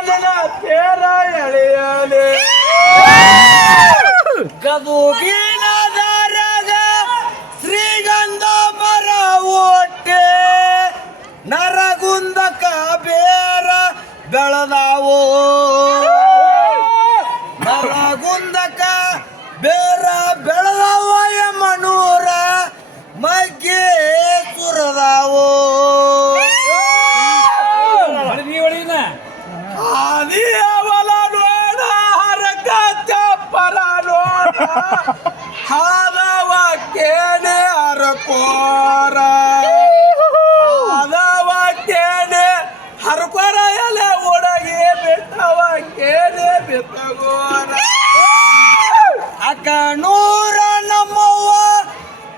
ನನ್ನ ತೇರ ಎಳೆಯಲಿ ಗದುಗಿನ ದಾರ್ಯಾಗ ಶ್ರೀಗಂಧ ಮರ ಒಟ್ಟೆ ನರಗುಂದಕ ಬೇರ ಬೆಳೆದಾವೋ ನರಗುಂದಕ ಬೇರ ಬೆಳೆದವ ಯಮನೂರ ಮಗ್ಗೆ ಸುರದಾವೋ ಆದಿ ಅವಲ ನೋಡ ಹರಕ ಚಪ್ಪರ ನೋಡ ಹಾದವ ಕೇನೆ ಹರಕೋರ ಹಾದವ ಕೇನೆ ಹರಕೋರ ಎಲೆ ಒಡಗೆ ಬಿಟ್ಟವ ಕೇನೆ ಬಿತ್ತಗೋರ ಅಕನೂರ ನಮ್ಮವ್ವ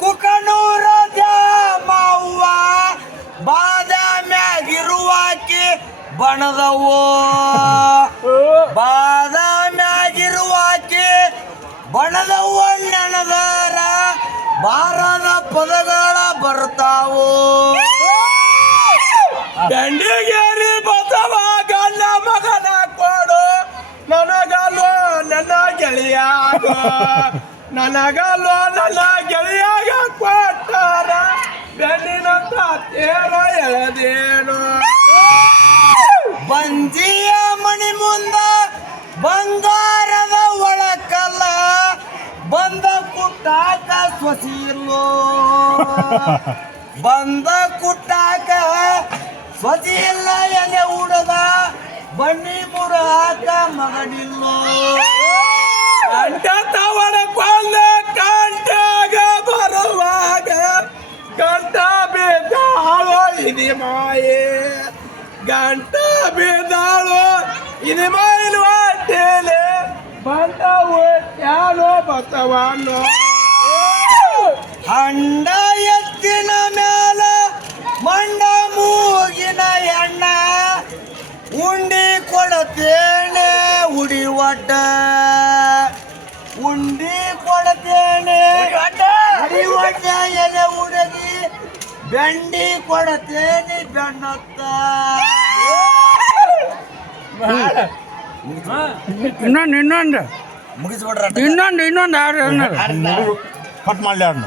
ಕುಕನೂರ ಜಾಮವ್ವ ಬಾದಾಮ್ಯಾಗಿರುವಾಕಿ ಬಣದವೋ ಬಾದಾಮ್ಯಾಗಿರುವಾಕಿ ಬಣದವ್ವ ನೆನದಾರ ಬಾರದ ಪದಗಳ ಬರ್ತಾವೋ ದಂಡಿಗೇರಿ ಬಸವ ಗಂಡ ಮಗನ ಕೊಡು ನನಗಲ್ಲೋ ನನ್ನ ಗೆಳೆಯಾಗ ನನಗಲ್ಲೋ ನನ್ನ ಗೆಳೆಯಾಗ ಕೊಟ್ಟಾರ ಬೆನ್ನಿನಂತ ತೇರ ಎಳೆದೇನು ಬಂಜಿಯ ಮಣಿ ಮುಂದ ಬಂಗಾರದ ಒಳಕಲ್ಲ ಬಂದ ಕುಟ್ಟಾಕ ಸ್ವಸಿಲ್ಲೋ ಬಂದ ಕುಟ್ಟಾಕ ಸ್ವಸಿ ಇಲ್ಲ ಎಲೆ ಉಡದ ಬನ್ನಿ ಮುರಾಕ ಮಗನಿಲ್ಲೋ ಕಂಠ ತವಡ ಕೊಂದ ಕಂಠಾಗ ಬರುವಾಗ ಕಂಠ ಬೇದಾಳೋ ಇದು ಮಾಯೆ ಗಂಟ ಬೇದಾಳೋ ಇದು ಮಾಯಿನ ಹೊಟ್ಟೆಲೆ ಬಂದ ಯಾರೋ ಬಸವಣ್ಣು ಹಂಡ ಎತ್ತಿನ ಮ್ಯಾಲ ಮಂಡ ಮೂಗಿನ ಎಣ್ಣ ಉಂಡಿ ಕೊಡತೇನೆ ಉಡಿ ಒಡ್ಡ ಉಂಡಿ ಕೊಡತೇನೆ ಉಡಿ ಒಡ್ಡ ಎಲೆ ಉಡಗಿ ಬೆಂಡಿ ಕೊಡತೇನೆ ಬೆನ್ನತ್ತ ಇನ್ನೊಂದು ಮುಗಿಸ್ಬಿಡ್ರ ಇನ್ನೊಂದು ಕಟ್ ಮಾಡ್ಲಿ ಅವ್ರನ್ನ.